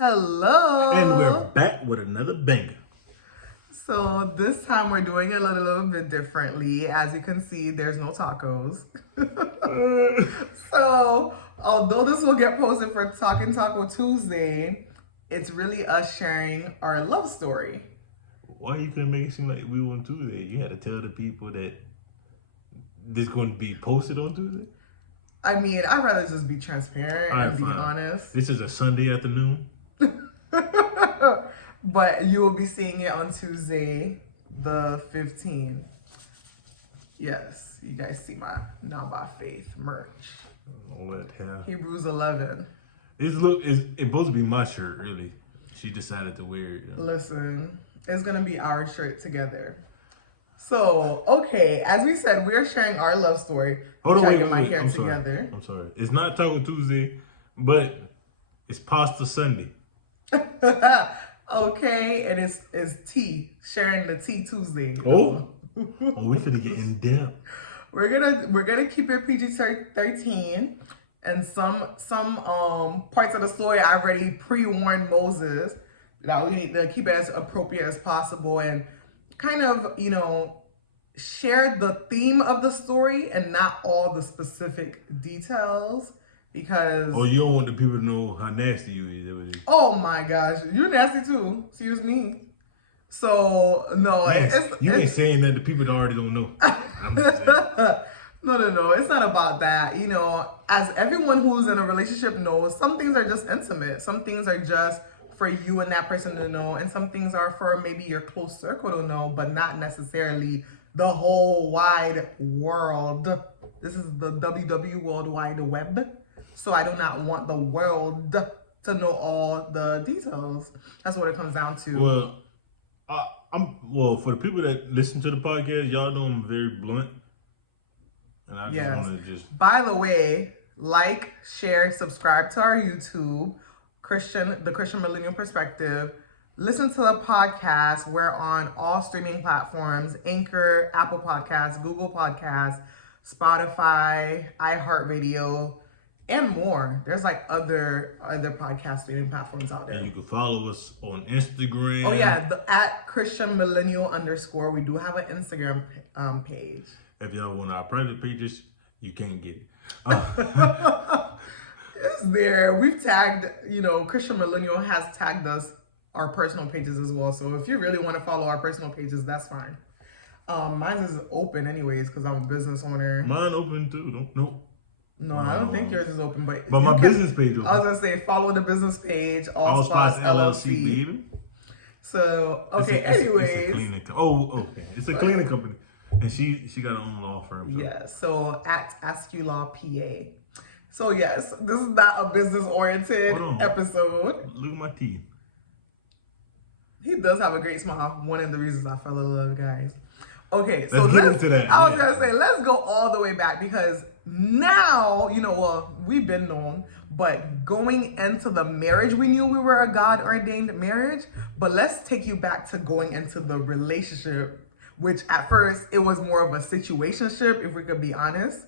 And we're Hello. back with another banger. So this time we're doing it a little bit differently. As you can see, there's no tacos. So although this will get posted for Talking Taco Tuesday, it's really us sharing our love story. Why you couldn't make it seem like we were on Tuesday? You had to tell the people that this going to be posted on Tuesday? I mean, I'd rather just be transparent All right, and be fine. honest. This is a Sunday afternoon. But you will be seeing it on Tuesday, the 15th. Yes, you guys see my Now by Faith merch. All that hell. Hebrews 11. It's supposed to be my shirt, really. She decided to wear it. Listen, it's gonna be our shirt together. So, okay, as we said, we're sharing our love story. Hold on, Try to wait, get my wait. hair I'm together. sorry. I'm sorry. It's not Taco Tuesday, but it's Pasta Sunday. Okay, and it's tea, sharing the tea Tuesday. Oh, we finna get in depth. We're gonna keep it PG-13, and some parts of the story I already pre-warned Moses that we need to keep it as appropriate as possible and kind of share the theme of the story and not all the specific details because Oh, you don't want the people to know how nasty you is. oh my gosh, you're nasty too. Excuse me. So no, Yes, you ain't it's saying that the people that already don't know. I'm just saying. no. It's not about that. As everyone who's in a relationship knows, some things are just intimate. Some things are just for you and that person to know, and some things are for maybe your close circle to know, but not necessarily the whole wide world. This is the WW World Wide Web, so I do not want the world to know all the details. That's what it comes down to. Well, I'm for the people that listen to the podcast, y'all know I'm very blunt, and I just Yes. want to just. By the way, like, share, subscribe to our YouTube, the Christian Millennial Perspective. Listen to the podcast. We're on all streaming platforms: Anchor, Apple Podcasts, Google Podcasts, Spotify, iHeartRadio, and more. There's like other podcast streaming platforms out there. And you can follow us on Instagram. Oh yeah, at Christian Millennial _. We do have an Instagram page. If y'all want our private pages, you can't get it. It's there. We've tagged, Christian Millennial has tagged us, our personal pages as well. So if you really want to follow our personal pages, that's fine. Mine is open anyways because I'm a business owner. Mine open too. No, I don't think yours is open, but my business page open. I was gonna say follow the business page, All Spots Spots LLC, LLC. baby. So okay, It's anyways, a cleaning okay. It's a cleaning company, and she got her own law firm. So. yeah. So at Askew Law PA. So yes, this is not a business oriented episode. Look at my teeth. He does have a great smile. One of the reasons I fell in love, guys. Okay, so Let's get into that. I was gonna say, let's go all the way back because now, we've been known, but going into the marriage, we knew we were a God ordained marriage. But let's take you back to going into the relationship, which at first it was more of a situationship, if we could be honest.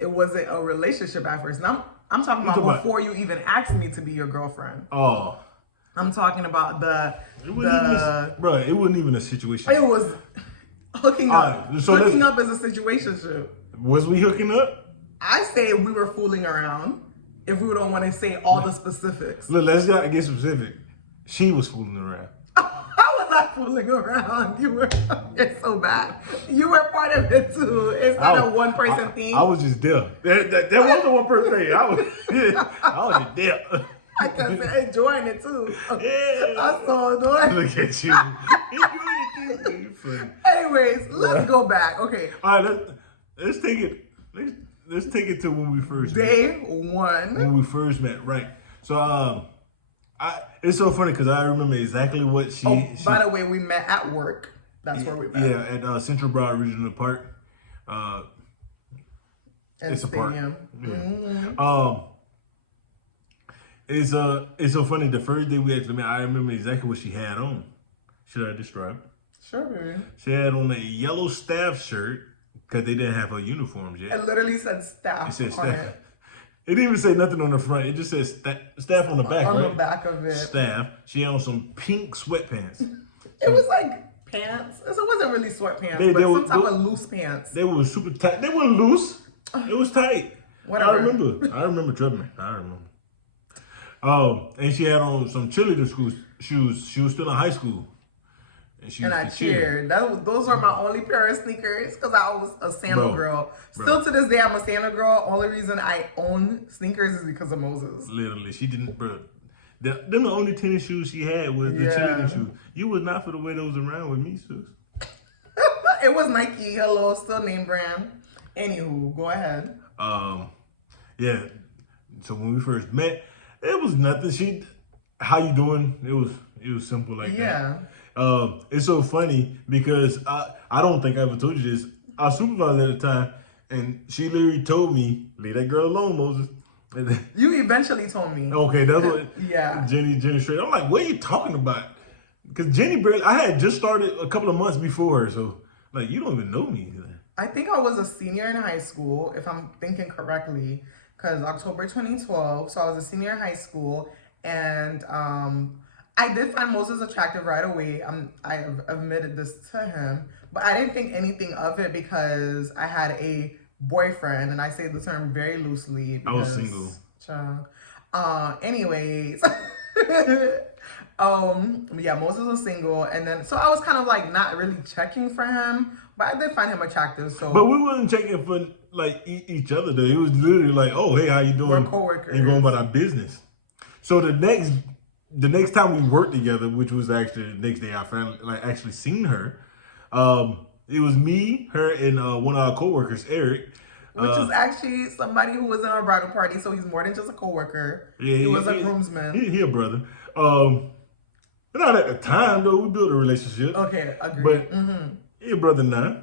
It wasn't a relationship at first. And I'm talking about before you even asked me to be your girlfriend. Oh. I'm talking about it wasn't even a situation. It was hooking up. So hooking up is a situationship. Was we hooking up? I say we were fooling around. If we don't want to say all the specifics. Look, let's not get specific. She was fooling around. How was I fooling around? It's so bad. You were part of it too. It's not a one person thing. I was just there. That wasn't a one person thing. I was just there. I kept enjoying it too. Yeah. I saw it. Look at you. Enjoying it too. Anyways, let's go back. Okay. All right, let's take it. Let's take it to when we first Day one. When we first met, right? So it's so funny because I remember exactly what she. By the way, we met at work. That's where we met. Yeah, at Central Broad Regional Park. It's a park. Yeah. Mm-hmm. It's so funny. The first day we actually met, I remember exactly what she had on. Should I describe? Sure, baby. She had on a yellow staff shirt because they didn't have her uniforms yet. It literally said staff. It said staff. It didn't even say nothing on the front. It just says staff on the back, On right? the back of it. Staff. She had on some pink sweatpants. It was like pants. So it wasn't really sweatpants, They but were- some type of loose pants. They were super tight. They weren't loose. It was tight. Whatever. I remember tripping. I remember. And she had on some cheerleader shoes. She was still in high school. And I cheered. Those are my only pair of sneakers because I was a sandal girl. Still to this day, I'm a sandal girl. Only reason I own sneakers is because of Moses. Literally, she didn't, bro. Them the only tennis shoes she had was the cheerleading shoes. You was not for the wear those around with me, sis. It was Nike. Hello, still name brand. Anywho, go ahead. Yeah. So when we first met, it was nothing. How you doing? It was simple like that. It's so funny because I don't think I ever told you this. Our supervisor at the time, and she literally told me, "Leave that girl alone, Moses." You eventually told me. Okay, that's what. Yeah. Jenny straight. I'm like, what are you talking about? Because Jenny barely. I had just started a couple of months before her, so like you don't even know me. I think I was a senior in high school, if I'm thinking correctly, because October 2012. So I was a senior in high school, and I did find Moses attractive right away. I have admitted this to him, but I didn't think anything of it because I had a boyfriend, and I say the term very loosely. I was single. Anyways, yeah, Moses was single, and then so I was kind of like not really checking for him, but I did find him attractive. So, but we wasn't checking for like each other. Though it was literally like, oh hey, how you doing? We're coworkers and going about our business. So the next time we worked together, which was actually the next day I finally actually seen her, it was me, her, and one of our coworkers, Eric. Which is actually somebody who was in our bridal party, so he's more than just a coworker. Yeah, he was a groomsman. He a brother. Not at the time though. We built a relationship. Okay, agreed. But he a brother now.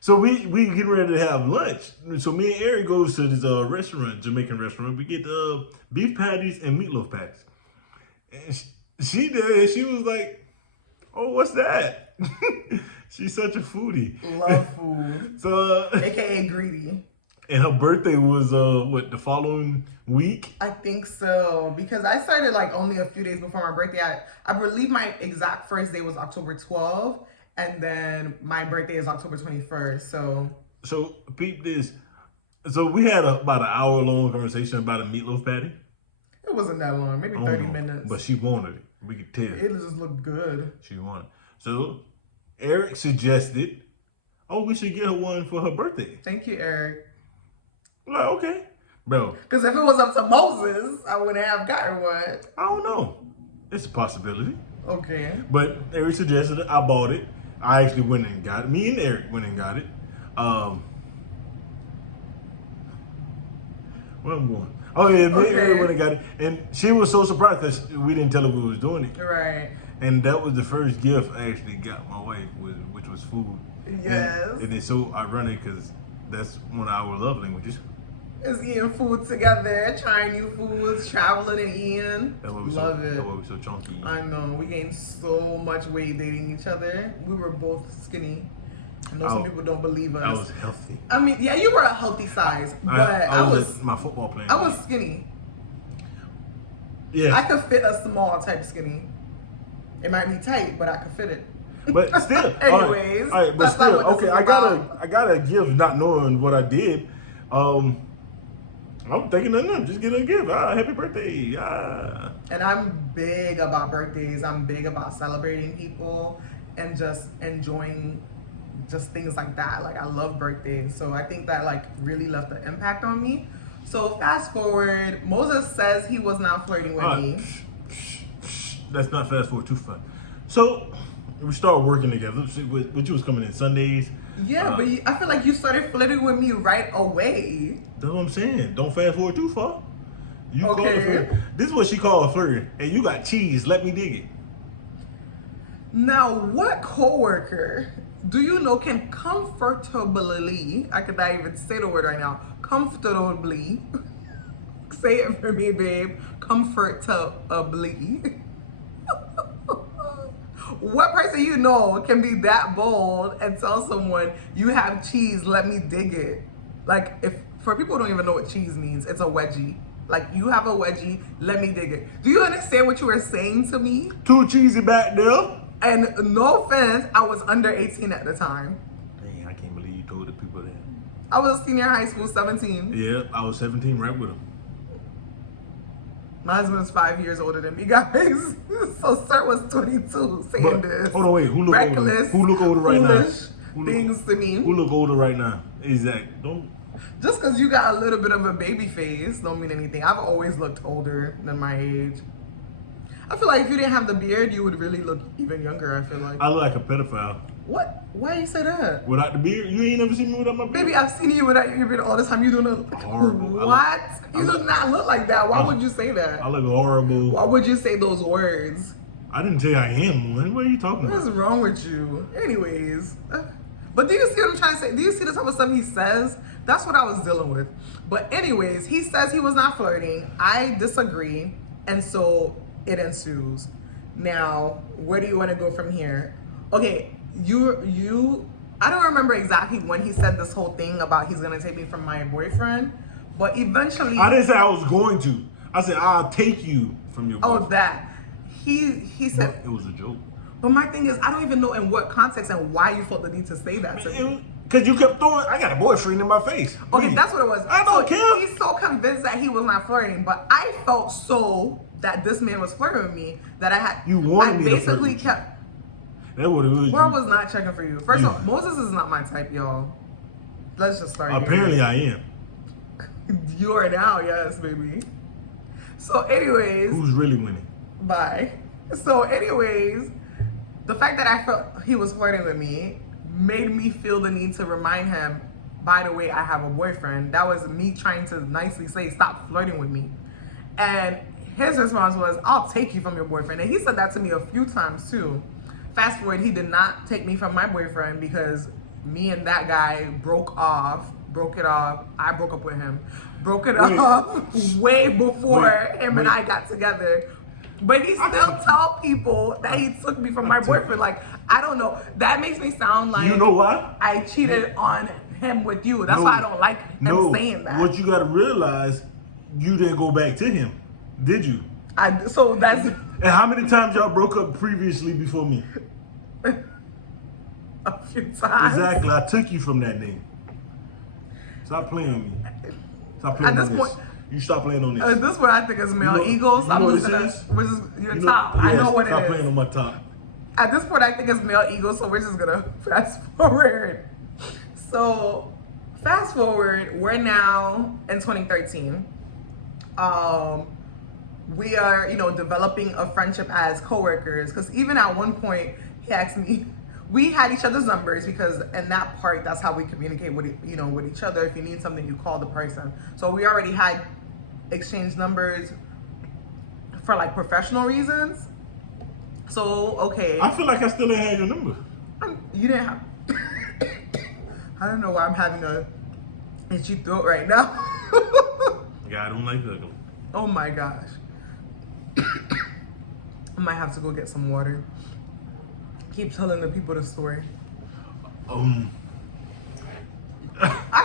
So we getting ready to have lunch. So me and Eric goes to this restaurant, Jamaican restaurant. We get beef patties and meatloaf patties. And she did. And she was like, "Oh, what's that?" She's such a foodie. Love food. So AKA greedy. And her birthday was the following week? I think so, because I started like only a few days before my birthday. I believe my exact first day was October 12th, and then my birthday is October 21st. So peep this. So we had about an hour-long conversation about a meatloaf patty. It wasn't that long, maybe 30 minutes. But she wanted it. We could tell. It just looked good. She wanted it. So Eric suggested, oh, we should get her one for her birthday. Thank you, Eric. Like, okay, bro. Because if it was up to Moses, I wouldn't have gotten one. I don't know. It's a possibility. Okay. But Eric suggested it. I bought it. I actually went and got it. Me and Eric went and got it. Where I'm going? Oh yeah, me and Eric went and got it. And she was so surprised because we didn't tell her we was doing it. Right. And that was the first gift I actually got my wife, which was food. Yes. And it's so ironic because that's one of our love languages. Is eating food together, trying new foods, traveling and eating. Love it. That's why we're so chunky. I know. We gained so much weight dating each other. We were both skinny. I know some people don't believe us. I was healthy. I mean, yeah, you were a healthy size, but I was my football playing. I was skinny. Yeah. I could fit a small type skinny. It might be tight, but I could fit it. But still, anyways, all right, but still, okay. I gotta give, not knowing what I did. I'm thinking of them. Just get her a gift. Happy birthday. And I'm big about birthdays. I'm big about celebrating people and just enjoying just things like that. Like I love birthdays. So I think that like really left an impact on me. So fast forward, Moses says he was not flirting with me. Let's not fast forward too far. So we started working together. Which was coming in Sundays. Yeah, but I feel like you started flirting with me right away. That's what I'm saying. Don't fast forward too far. You okay. Call it flirting. This is what she called flirting. And you got cheese. Let me dig it. Now, what coworker do you know can comfortably, I could not even say the word right now, comfortably, say it for me, babe, comfortably, What person you know can be that bold and tell someone you have cheese, let me dig it? Like, if for people who don't even know what cheese means, it's a wedgie. Like, you have a wedgie, let me dig it. Do you understand what you were saying to me? Too cheesy back there. And no offense, I was under 18 at the time. Dang, I can't believe you told the people that. I was a senior in high school, 17. Yeah, I was 17 right with him. My husband's 5 years older than me, guys. So Sir was 22 saying this. Hold on, wait. Who look reckless, older? Who look older right now? Things to me. Who look older right now? Exactly. Don't. Just because you got a little bit of a baby face don't mean anything. I've always looked older than my age. I feel like if you didn't have the beard, you would really look even younger, I feel like. I look like a pedophile. What? Why you say that? Without the beard? You ain't never seen me without my beard? Baby, I've seen you without your beard all the time. You don't look horrible. What? You do not look like that. Why would you say that? I look horrible. Why would you say those words? I didn't tell you I am one. What are you talking about? What's wrong with you? Anyways. But do you see what I'm trying to say? Do you see the type of stuff he says? That's what I was dealing with. But anyways, he says he was not flirting. I disagree. And so it ensues. Now, where do you want to go from here? Okay, I don't remember exactly when he said this whole thing about he's going to take me from my boyfriend. But eventually... I didn't say I was going to. I said, I'll take you from your boyfriend. Oh, that. He said... It was a joke. But my thing is, I don't even know in what context and why you felt the need to say that to me. Because you kept throwing, I got a boyfriend in my face. Okay, that's what it was. I don't care. He's so convinced that he was not flirting, but I felt so that this man was flirting with me that I had... You wanted me to basically flirt with kept... That what it was. Well, I was not checking for you. First of all, Moses is not my type, y'all. Let's just start Apparently here. I am. You are now, yes, baby. So anyways... Who's really winning? Bye. So anyways, the fact that I felt he was flirting with me made me feel the need to remind him, by the way, I have a boyfriend. That was me trying to nicely say, stop flirting with me. And his response was, I'll take you from your boyfriend. And he said that to me a few times too. Fast forward, he did not take me from my boyfriend because me and that guy broke it off. I broke up with him. Broke it off way before him and I got together. But he still tell people that he took me from my boyfriend. Like, I don't know. That makes me sound like... You know why? I cheated on him with you. That's why I don't like him saying that. What you got to realize, you didn't go back to him, did you? So that's... And how many times y'all broke up previously before me? A few times. Exactly. I took you from that name. Stop playing with me. Stop playing on this. You stop playing on this. At this point, I think it's male ego. So I'm losing which is your top. Yes, I know what it is. Stop playing on my top. At this point, I think it's male ego. So we're just gonna fast forward. So fast forward, we're now in 2013. We are, developing a friendship as coworkers. Because even at one point, he asked me. We had each other's numbers because in that part, that's how we communicate with each other. If you need something, you call the person. So we already had exchanged numbers for like professional reasons. So, okay. I feel like I still ain't had your number. You didn't have... I don't know why I'm having a itchy throat right now. Yeah, I don't like that. Oh my gosh. I might have to go get some water. Keep telling the people the story. I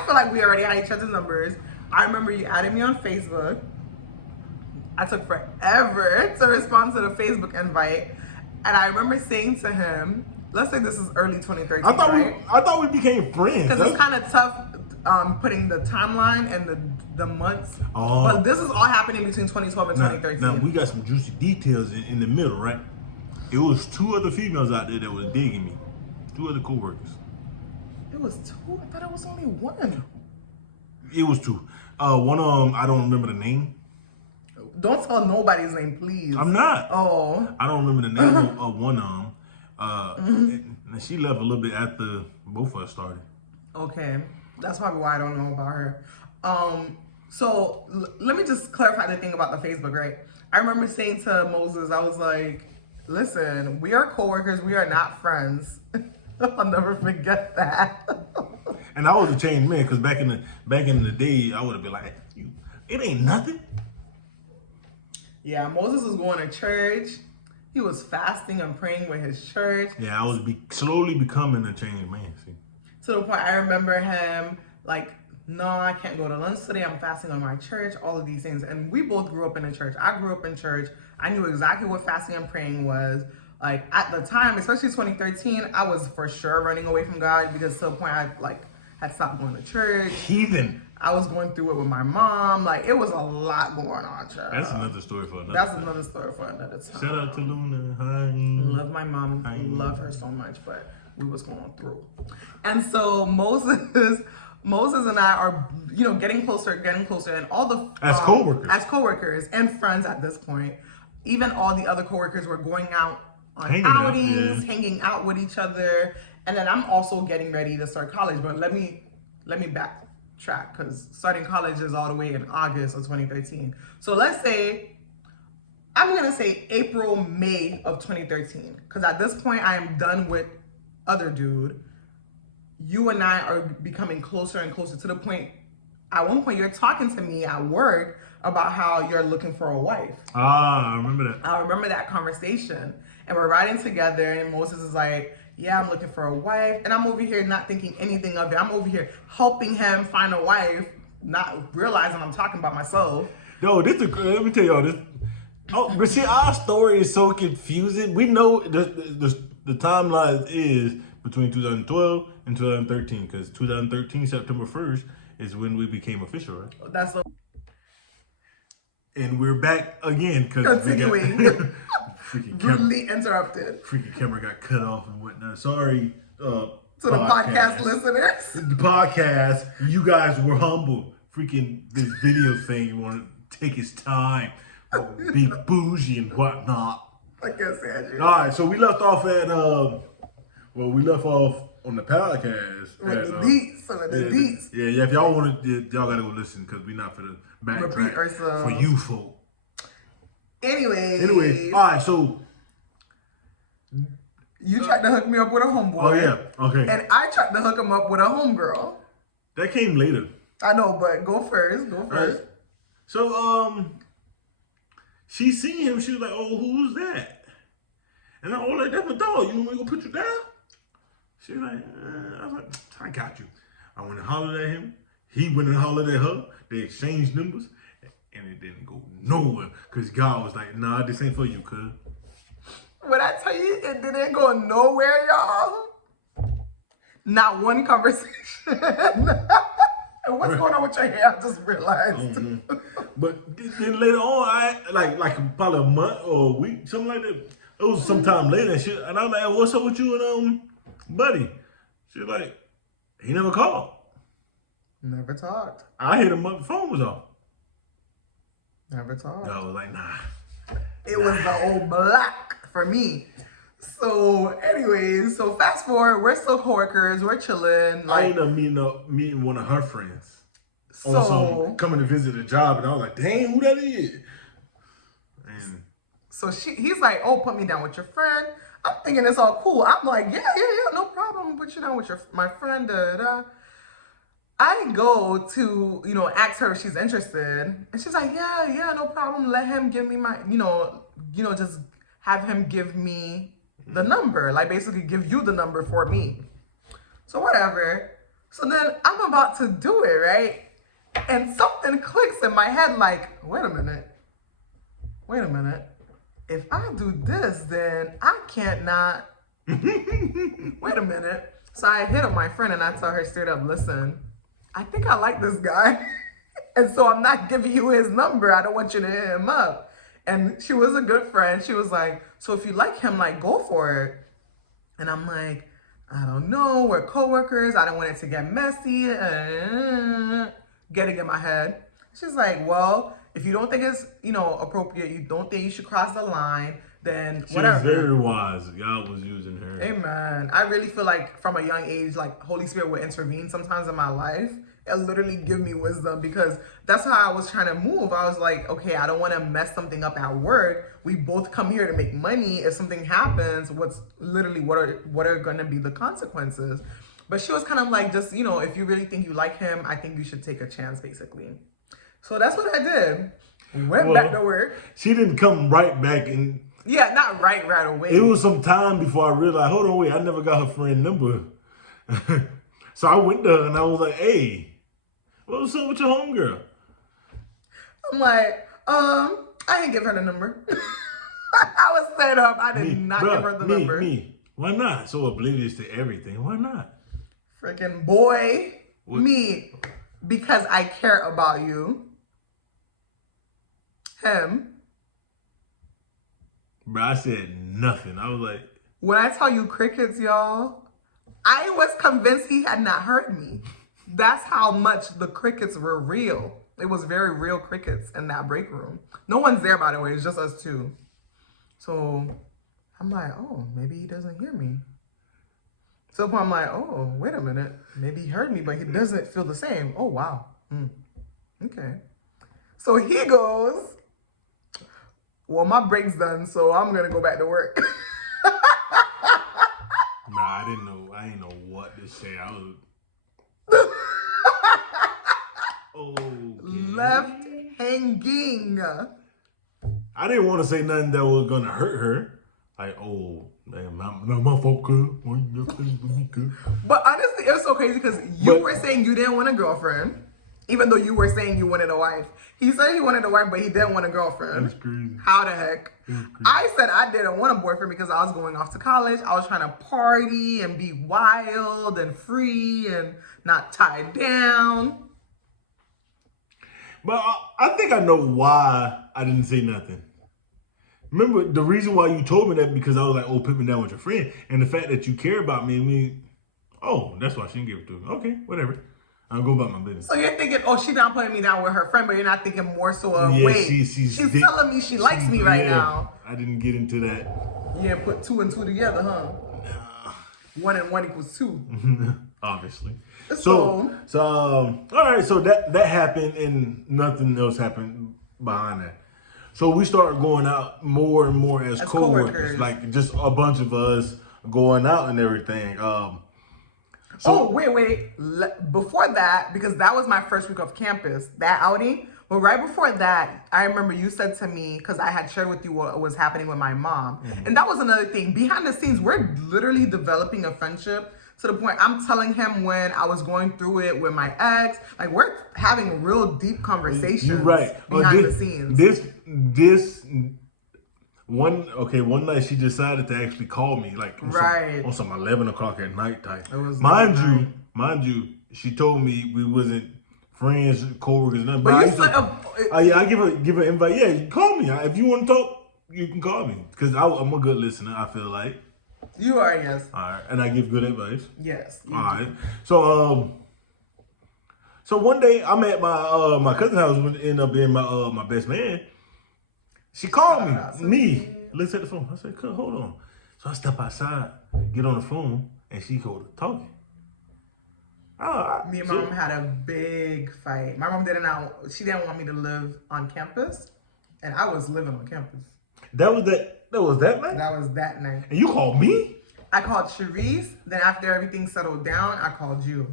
feel like we already had each other's numbers. I remember you added me on Facebook. I took forever to respond to the Facebook invite. And I remember saying to him, let's say this is early 2013, I thought we became friends. Because it's kind of tough putting the timeline and the months. Oh. But this is all happening between 2012 and 2013. Now, we got some juicy details in the middle, right? It was 2 other females out there that was digging me. 2 other co-workers. It was 2? I thought it was only 1. It was 2. One of them, I don't remember the name. Don't tell nobody's name, please. I'm not. Oh. I don't remember the name of one of them. And she left a little bit after both of us started. Okay. That's probably why I don't know about her. So let me just clarify the thing about the Facebook, right? I remember saying to Moses, I was like, listen, we are coworkers. We are not friends. I'll never forget that. And I was a changed man because back in the day, I would have been like, it ain't nothing. Yeah, Moses was going to church. He was fasting and praying with his church. Yeah, I was slowly becoming a changed man. See, to the point I remember him like, no, I can't go to lunch today. I'm fasting on my church. All of these things, and we both grew up in the church. I grew up in church. I knew exactly what fasting and praying was. Like at the time, especially 2013, I was for sure running away from God because to the point I like had stopped going to church. Heathen. I was going through it with my mom. Like it was a lot going on, child. That's another story for another. That's another story for another time. Shout out to Luna. Hi. Love my mom. Love her so much, but we was going through. And so Moses and I are, getting closer, and all the as coworkers and friends at this point. Even all the other coworkers were going out on outings, hanging out with each other, and then I'm also getting ready to start college. But let me backtrack because starting college is all the way in August of 2013. So let's say I'm gonna say April, May of 2013, because at this point I am done with other dude. You and I are becoming closer and closer to the point. At one point, you're talking to me at work about how you're looking for a wife. Ah, I remember that. I remember that conversation. And we're riding together, and Moses is like, yeah, I'm looking for a wife. And I'm over here not thinking anything of it. I'm over here helping him find a wife, not realizing I'm talking about myself. No, let me tell y'all this. Oh, but see, our story is so confusing. We know the timeline is between 2012 and 2013, because 2013, September 1st, is when we became official, right? That's and we're back again because continuing. Rudely interrupted. Freaking camera got cut off and whatnot. Sorry. To the podcast listeners. The podcast, you guys were humble. Freaking this video thing, you want to take its time, be bougie and whatnot. I guess, Andrew. All right, so we left off at we left off on the podcast. With the deets. Deets. Yeah. If y'all want to, y'all gotta go listen because we're not for the backtrack for you folk. Anyway. All right. So you tried to hook me up with a homeboy. Oh yeah. Okay. And I tried to hook him up with a homegirl. That came later. I know, but go first. Right. So she seen him. She was like, "Oh, who's that?" And I was like, "That's my dog. You want me to go put you down?" She was like, I was like, "I got you." I went and hollered at him. He went and hollered at her. They exchanged numbers, and it didn't go nowhere because God was like, "Nah, this ain't for you, cuz." When I tell you it didn't go nowhere, y'all. Not one conversation. And what's going on with your hair? I just realized. But then later on, I like probably a month or a week, something like that. It was sometime later and I was like, "What's up with you and buddy?" She was like, "He never called. Never talked. I hit him up, the phone was off." Never talked. I was like, "Nah." It was the old black for me. So, anyways, fast forward, we're still coworkers, we're chilling. I ended up meeting one of her friends. So coming to visit a job, and I was like, "Dang, who that is?" And so he's like, "Oh, put me down with your friend." I'm thinking it's all cool. I'm like, yeah, no problem. Put you down with my friend. I go to, ask her if she's interested, and she's like, yeah, no problem. Let him give me my, just have him give me the number, like basically give you the number for me. So whatever. So then I'm about to do it, right? And something clicks in my head like, wait a minute. If I do this, then I can't not. Wait a minute. So I hit up my friend and I tell her straight up, "Listen, I think I like this guy. And so I'm not giving you his number. I don't want you to hit him up." And she was a good friend. She was like, "So if you like him, like, go for it." And I'm like, "I don't know. We're coworkers. I don't want it to get messy." Getting in my head. She's like, "Well, if you don't think it's, appropriate, you don't think you should cross the line, then whatever." She was very wise. God was using her. Amen. I really feel like from a young age, like Holy Spirit would intervene sometimes in my life and literally give me wisdom, because that's how I was trying to move. I was like, okay, I don't want to mess something up at work. We both come here to make money. If something happens, what are going to be the consequences? But she was kind of like, just, if you really think you like him, I think you should take a chance, basically. So that's what I did. Went back to work. She didn't come right back and Yeah, not right away. It was some time before I realized, hold on, wait, I never got her friend number. So I went to her and I was like, hey, what's up with your homegirl? I'm like, I didn't give her the number. I was set up. I did not give her the number. Why not? So oblivious to everything. Why not? Freaking boy. What? Me. Because I care about you. Him. Bro, I said nothing. I was like... When I tell you crickets, y'all, I was convinced he had not heard me. That's how much the crickets were real. It was very real crickets in that break room. No one's there, by the way. It's just us two. So I'm like, oh, maybe he doesn't hear me. So I'm like, oh, wait a minute. Maybe he heard me, but he doesn't feel the same. Oh, wow. Okay. So he goes, well, my break's done, so I'm going to go back to work. Nah, I didn't know what to say. I was... Okay. Left hanging. I didn't want to say nothing that was going to hurt her. Like, oh, man, my fault, cuz. But honestly, it was so crazy because you were saying you didn't want a girlfriend, even though you were saying you wanted a wife. He said he wanted a wife, but he didn't want a girlfriend. That's crazy. How the heck? I said I didn't want a boyfriend because I was going off to college. I was trying to party and be wild and free and not tied down. But I think I know why I didn't say nothing. Remember, the reason why you told me that because I was like, oh, put me down with your friend. And the fact that you care about me, oh, that's why she didn't give it to me. Okay, whatever. I'll go about my business. So you're thinking, oh, she's not putting me down with her friend, but you're not thinking more so of, wait, she's telling me she likes me right now. I didn't get into that. Yeah, put 2 and 2 together, huh? Nah. 1 and 1 equals 2. Obviously. So all right, so that happened and nothing else happened behind that. So we started going out more and more as coworkers, like just a bunch of us going out and everything. Wait. Before that, because that was my first week of campus, that outing. But right before that, I remember you said to me, because I had shared with you what was happening with my mom. And that was another thing. Behind the scenes, we're literally developing a friendship to the point I'm telling him when I was going through it with my ex. Like, we're having real deep conversations. You're right. Behind the scenes. One night she decided to actually call me, like on some 11 o'clock at night type. Mind you, she told me we wasn't friends, co-workers, nothing. But I give her an invite. Yeah, you call me. If you want to talk, you can call me. Because I'm a good listener, I feel like. You are, yes. All right, and I give good advice. Yes. All right. So one day I'm at my cousin's house, when it ended up being my best man. She called me. Let's at the phone. I said, hold on. So I step outside, get on the phone, and she go talking. Me and my mom had a big fight. My mom she didn't want me to live on campus, and I was living on campus. That was that night? That was that night. And you called me? I called Sharice. Then after everything settled down, I called you.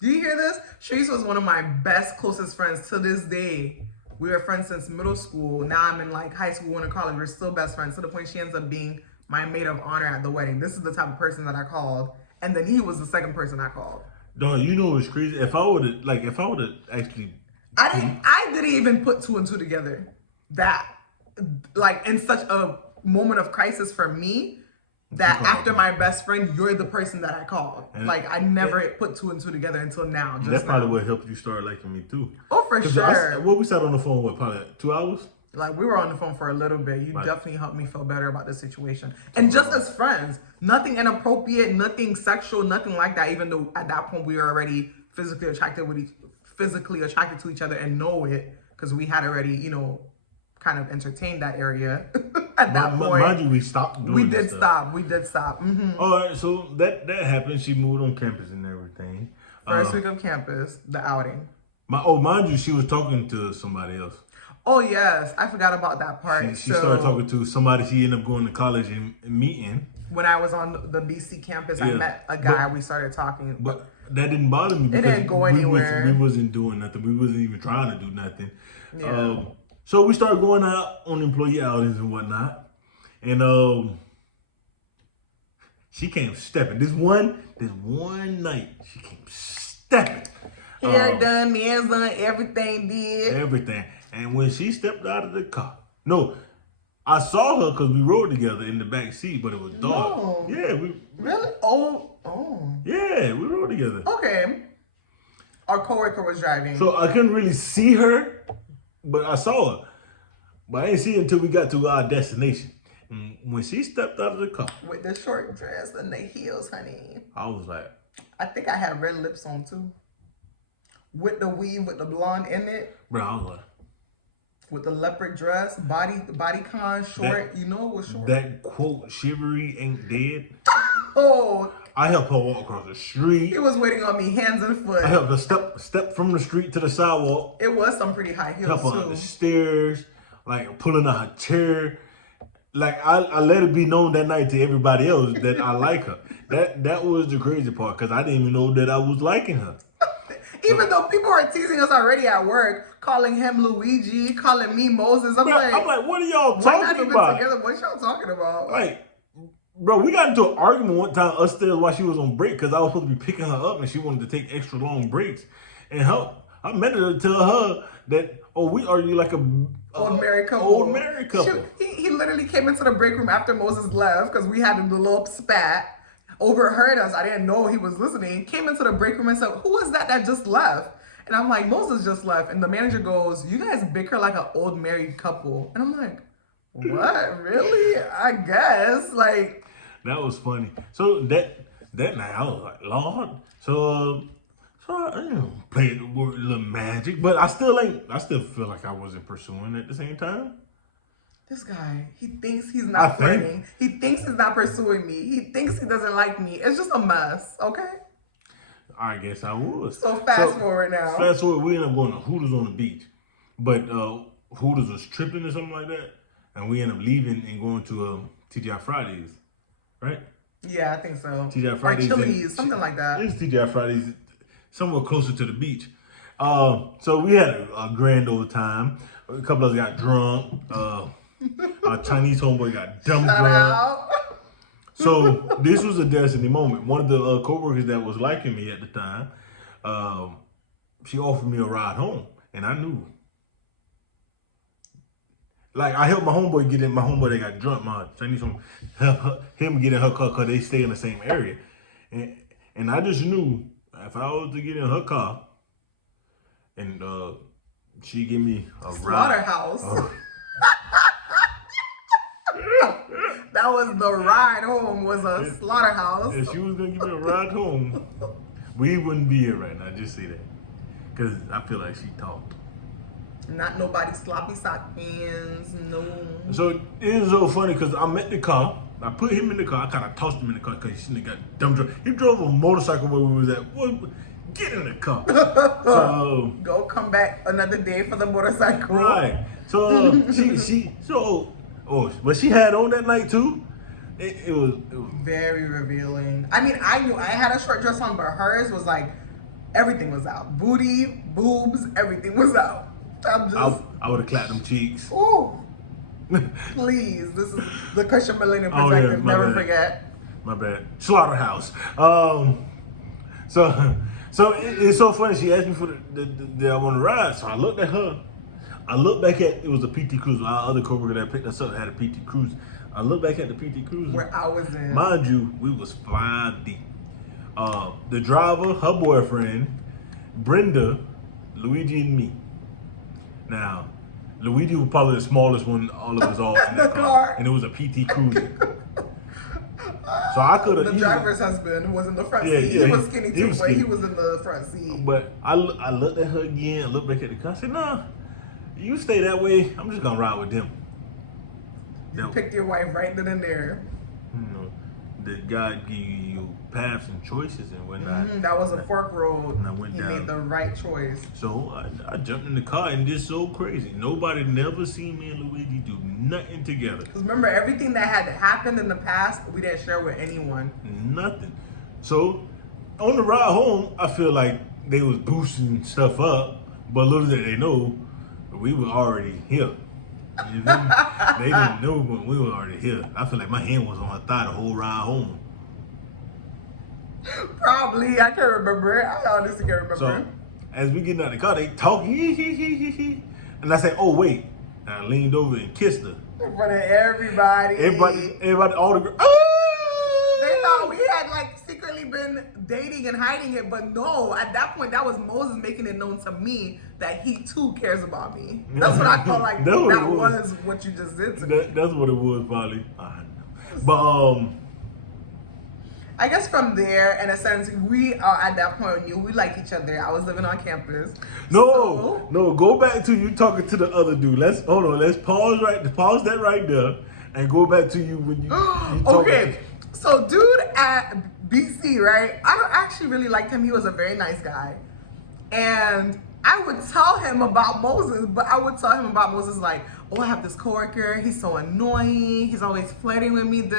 Do you hear this? Sharice was one of my best, closest friends to this day. We were friends since middle school. Now I'm in like high school and college. We're still best friends to the point she ends up being my maid of honor at the wedding. This is the type of person that I called. And then he was the second person I called. Don, you know what's crazy? If I would have actually... I didn't even put 2 and 2 together. That, like, in such a moment of crisis for me, that after my best friend, you're the person that I called. Like, I never put 2 and 2 together until now. That's probably what helped you start liking me too. Oh, for sure. We sat on the phone, probably 2 hours? Like, we were on the phone for a little bit. You definitely helped me feel better about the situation. And just as friends, nothing inappropriate, nothing sexual, nothing like that, even though at that point we were already physically attracted to each other and know it, because we had already, kind of entertained that area at that point. Mind you, we stopped doing We did stop. Mm-hmm. All right, so that happened. She moved on campus and everything. First week of campus, the outing. Mind you, she was talking to somebody else. Oh, yes. I forgot about that part. She started talking to somebody she ended up going to college and meeting. When I was on the BC campus, I met a guy. We started talking. But that didn't bother me. It didn't go anywhere. We wasn't doing nothing. We wasn't even trying to do nothing. Yeah. So we started going out on employee outings and whatnot. And she came stepping. This one night, she came stepping. Hair done, nails done, everything did. Everything. And when she stepped out of the car, no, I saw her because we rode together in the back seat, but it was dark. No. Yeah, really? Oh. Yeah, we rode together. Okay. Our coworker was driving. So I couldn't really see her, but I saw her. But I didn't see her until we got to our destination. And when she stepped out of the car with the short dress and the heels, honey, I was like, I think I had red lips on too. With the weave, with the blonde in it. Bro, I was like, with the leopard dress, bodycon, short. You know it was short. That quote, chivalry ain't dead. Oh. I helped her walk across the street. He was waiting on me, hands and foot. I helped her step from the street to the sidewalk. It was some pretty high heels help her too. up the stairs, like pulling out her chair. Like I let it be known that night to everybody else that I like her. That was the crazy part because I didn't even know that I was liking her. Even though people are teasing us already at work, calling him Luigi, calling me Moses. I'm like, what are y'all talking about? We're not even together. What y'all talking about? Like, bro, we got into an argument one time upstairs while she was on break because I was supposed to be picking her up and she wanted to take extra long breaks. And I meant to tell her that, we argue like a old married couple. Old married couple. He literally came into the break room after Moses left because we had a little spat. Overheard us. I didn't know he was listening. Came into the break room and said, "Who is that just left?" And I'm like, "Moses just left." And the manager goes, "You guys bicker like an old married couple." And I'm like, "What? Really? I guess." Like, that was funny. So that night I was like, Lord. So I played the word little magic, but I still feel like I wasn't pursuing at the same time. This guy, he thinks he's not flirting. He thinks he's not pursuing me. He thinks he doesn't like me. It's just a mess, okay? I guess I was. So fast forward now. Fast forward, we ended up going to Hooters on the beach. But Hooters was tripping or something like that. And we ended up leaving and going to TGI Fridays, right? Yeah, I think so. TGI Fridays. Or Chili's, something like that. It's TGI Fridays, somewhere closer to the beach. So we had a grand old time. A couple of us got drunk. Our Chinese homeboy got dumb drunk. So this was a destiny moment. One of the coworkers that was liking me at the time, she offered me a ride home, and I knew. Like I helped my homeboy get in. My homeboy that got drunk, my Chinese homeboy, help him get in her car because they stay in the same area, and I just knew if I was to get in her car, and she give me a slaughterhouse. Ride. That was the ride home, was a slaughterhouse. If she was gonna give me a ride home, we wouldn't be here right now. Just say that, cause I feel like she talked. Not nobody sloppy sock hands, no. So it is so funny because I'm at the car. I put him in the car. I kind of tossed him in the car because he shouldn't have got dumb drunk. He drove a motorcycle where we was at. Get in the car. So go come back another day for the motorcycle. Right. So what she had on that night too, it was very revealing. I mean, I knew I had a short dress on, but hers was like everything was out. Booty, boobs, everything was out. I would have clapped them cheeks. Ooh. Please, this is the Christian Millennium perspective. Never forget. My bad. Slaughterhouse. So it's so funny. She asked me for the I want to ride. So I looked at her. I looked back at, it was a PT Cruiser. Our other coworker that picked us up had a PT Cruiser. I looked back at the PT Cruiser. Where I was in. Mind you, we was fly deep. The driver, her boyfriend, Brenda, Luigi, and me. Now, Luigi was probably the smallest one all of us all in that car. And it was a PT Cruiser. So I could have. The driver's husband was in the front seat. He was skinny too, but he was in the front seat. But I looked at her again. I looked back at the car. I said, "Nah, you stay that way. I'm just gonna ride with them." You picked your wife right then and there. You know, that God give you paths and choices and whatnot. That was a fork road. And I went down. He made the right choice. So I jumped in the car and just so crazy. Nobody never seen me and Luigi do nothing together. Because remember, everything that had happened in the past, we didn't share with anyone. Nothing. So on the ride home, I feel like they was boosting stuff up, but little did they know, we were already here. You feel me? They didn't know when we were already here. I feel like my hand was on her thigh the whole ride home. Probably. I can't remember. I honestly can't remember. So, as we get out of the car, they talking. And I said, oh, wait. And I leaned over and kissed her. In front of everybody. Everybody, all the girls. They thought we had like secretly been dating and hiding it, but no, at that point, that was Moses making it known to me that he too cares about me. That's what I felt like that was what you just did to me. That's what it was, probably. But, I guess from there, in a sense, we are at that point knew we like each other. I was living on campus. No, go back to you talking to the other dude. Let's pause that right there and go back to you when you okay. So dude at BC, right? I don't actually really liked him. He was a very nice guy. And I would tell him about Moses, but I would tell him about Moses like, oh, I have this coworker, he's so annoying, he's always flirting with me,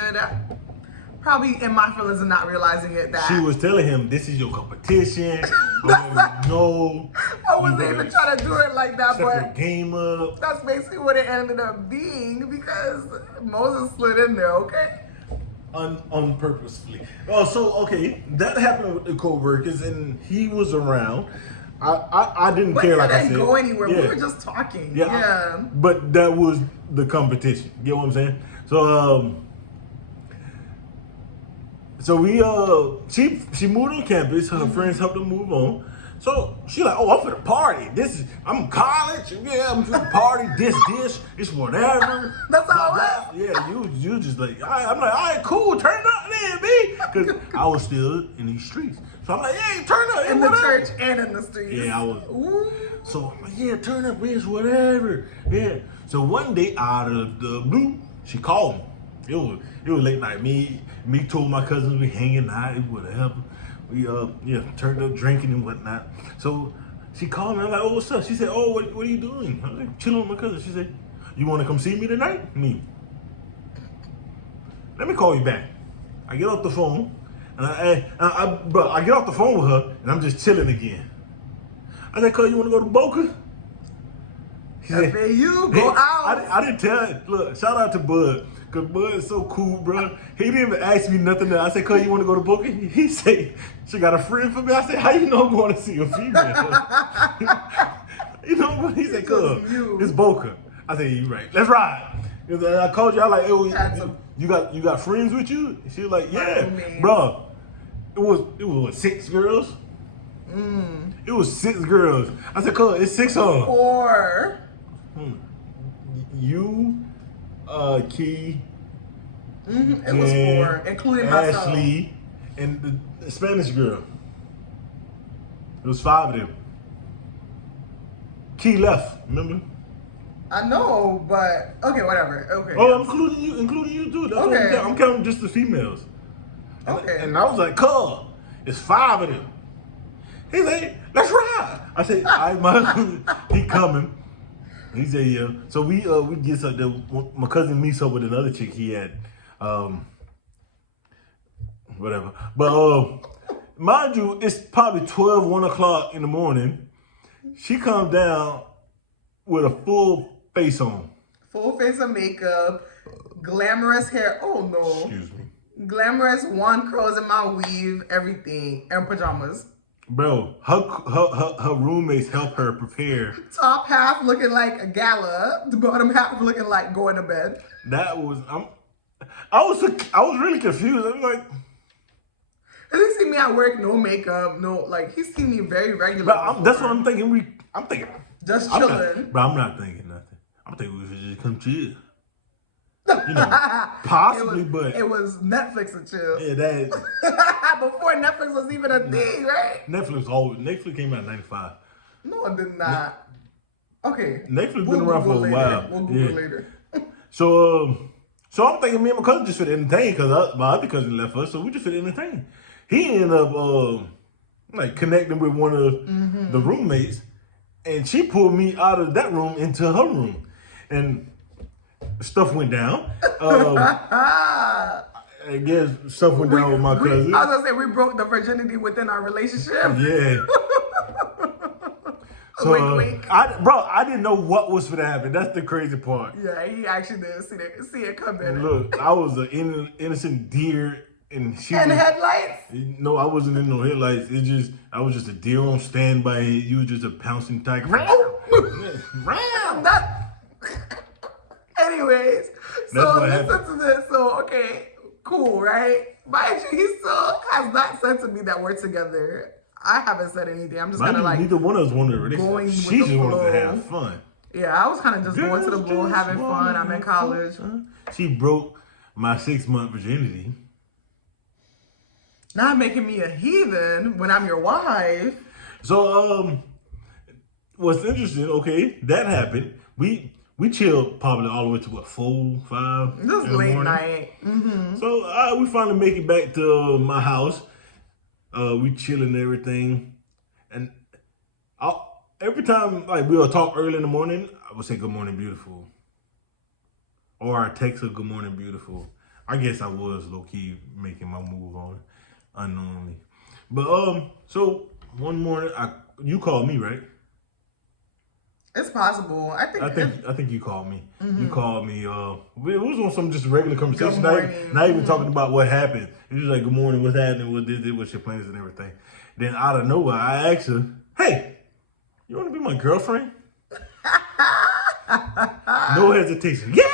probably in my feelings and not realizing it that she was telling him this is your competition. No, I wasn't even trying to do it like that, step your but game up. that's basically what it ended up being because Moses slid in there, okay? Unpurposefully. Oh, so okay, that happened with the co-workers and he was around. I didn't care, like I said. But didn't go anywhere. Yeah. We were just talking. Yeah. But that was the competition. You get what I'm saying? So we she moved on campus. Her friends helped her move on. So she like, oh, I'm for the party. I'm in college. Yeah, I'm for the party. It's whatever. That's all it was. Yeah, you just like, I'm like, all right, cool, turn up then, B. Because I was still in these streets. So I'm like, yeah, turn up. In the church and in the streets. Yeah, I was. Ooh. So I'm like, yeah, turn up, bitch, whatever. Yeah. So one day out of the blue, she called me. It was late night. Me, two of my cousins, we hanging out, whatever. We turned up drinking and whatnot. So she called me. I'm like, oh, what's up? She said, oh, what are you doing? I was like, chilling with my cousin. She said, you want to come see me tonight? Me. Let me call you back. I get off the phone, and I get off the phone with her, and I'm just chilling again. I said, cuz, you want to go to Boca? She said, you go out. I didn't tell her. Look, shout out to Bud. Cause Bud is so cool, bro. He didn't even ask me nothing. I said, cuz, you want to go to Boca? He said, she got a friend for me. I said, how you know I'm going to see a female? You know what? He said, cuz, it's Boca. I said, you right. Let's ride. I called you. I like, hey, you got friends with you? She was like, yeah, bro. It was 6 girls. It was 6 girls. I said, cuz, it's 6 of them. 4. You, Key. It was 4, including myself. Ashley, and the Spanish girl. It was 5 of them. Key left, remember? I know, but okay, whatever. Okay. Oh, including you too. That's okay. I'm counting just the females. Okay. And I was like, cuz, it's 5 of them. He said, let's ride. I said, all right, my husband, he coming. He said, yeah. So we get up there. My cousin meets up with another chick he had, whatever. But mind you, it's probably 1 o'clock in the morning. She comes down with a full face on. Full face of makeup, glamorous hair. Oh no. Excuse me. Glamorous wand curls in my weave, everything, and pajamas. Bro, her roommates help her prepare. Top half looking like a gala, the bottom half looking like going to bed. That was I was really confused. I'm like, and he see me at work, no makeup, no like he see me very regular. But that's what I'm thinking. I'm thinking just chilling. But I'm not thinking nothing. I'm thinking we should just come chill. You know, possibly, but it was Netflix and chill. Yeah, that before Netflix was even a thing, right? Netflix came out in '95. No, it did not. Okay. Netflix been around for a while. We'll Google later. So I'm thinking me and my cousin just fit entertain because my other cousin left us, so we just fit entertain. He ended up like connecting with one of the roommates, and she pulled me out of that room into her room, and stuff went down. I guess stuff went down with my cousin. I was gonna say we broke the virginity within our relationship. Yeah. So, wink. I didn't know what was going to happen. That's the crazy part. Yeah, he actually didn't see it coming. Look, I was an innocent deer, and she and was, headlights. No, I wasn't in no headlights. I was just a deer on standby. You were just a pouncing tiger. Anyways, so listen to this. So okay, cool, right? Mind you, he still has not said to me that we're together. I haven't said anything. I'm just kind of like neither one of us wanted a relationship. She just wanted to have fun. Yeah, I was kind of just going to the flow, having fun. I'm in college. She broke my 6-month virginity. Not making me a heathen when I'm your wife. So, what's interesting? Okay, that happened. We chilled probably all the way to what 4, 5. Just late night. Mm-hmm. So we finally make it back to my house. We chilling and everything, and every time like we'll talk early in the morning, I would say good morning, beautiful, or I text her good morning, beautiful. I guess I was low key making my move on unknowingly, but so one morning you called me, right? It's possible. I think you called me. Mm-hmm. You called me. It was on some just regular conversation. Not even talking about what happened. It was like, good morning, what's happening, what's your plans and everything. Then out of nowhere, I asked her, hey, you want to be my girlfriend? No hesitation. Yes!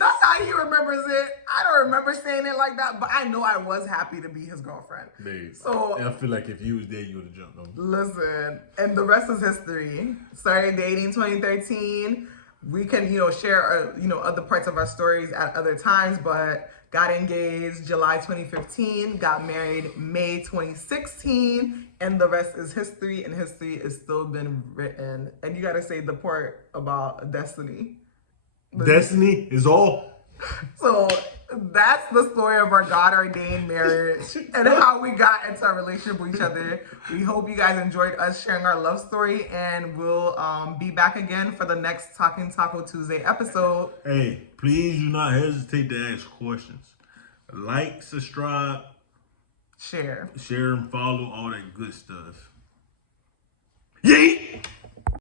That's how he remembers it. I don't remember saying it like that, but I know I was happy to be his girlfriend. Babe, so I feel like if you was there, you would have jumped on me. Listen, and the rest is history. Started dating 2013. We can, share, other parts of our stories at other times, but got engaged July 2015, got married May 2016, and the rest is history, and history is still been written. And you got to say the part about destiny. Destiny is all. So that's the story of our God-ordained marriage and how we got into a relationship with each other. We hope you guys enjoyed us sharing our love story, and we'll be back again for the next Talking Taco Tuesday episode. Hey, please do not hesitate to ask questions. Like, subscribe, share, and follow, all that good stuff.